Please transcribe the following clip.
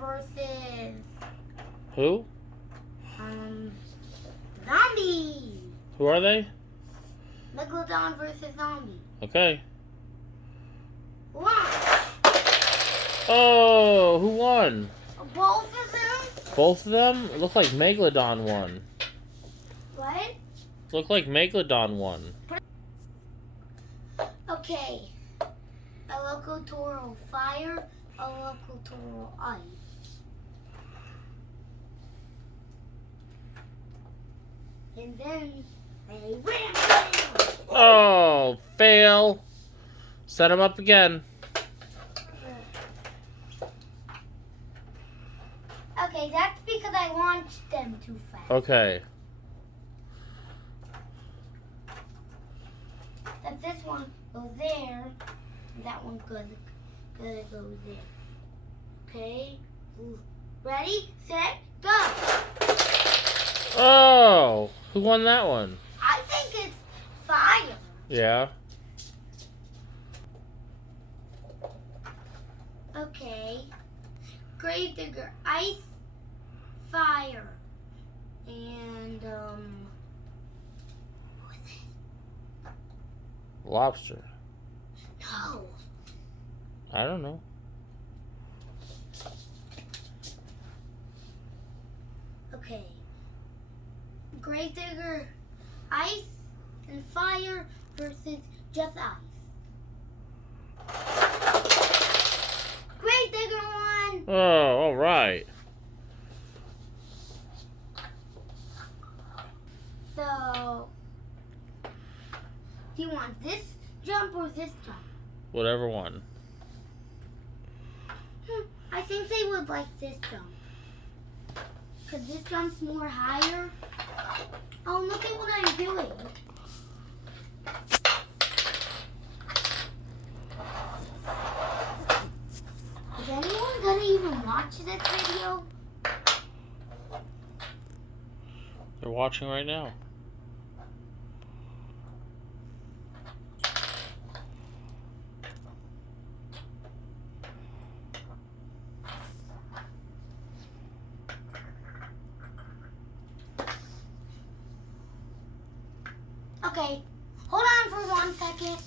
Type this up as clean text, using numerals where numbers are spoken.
versus Who? Zombie. Who are they? Megalodon versus Zombie. Okay. Launch. Oh, who won? Both of them? Both of them? It looked like Megalodon won. What? Looked like Megalodon won. Okay. A Locotoro fire, a Locotoro ice. And then they win. Oh, fail. Set him up again. Okay, that's because I launched them too fast. Okay. That this one goes there, and that one goes there. Okay. Ready, set, go. Oh, who won that one? I think it's fire. Yeah. Okay. Gravedigger, ice, fire, and what is it? Lobster. No. I don't know. Okay. Gravedigger, ice, and fire versus just ice. Gravedigger won. Oh, all right. So, do you want this jump or this jump? Whatever one. I think they would like this jump. Because this jump's more higher. Oh, look at what I'm doing. Is anyone going to even watch this video? They're watching right now. Okay, hold on for 1 second.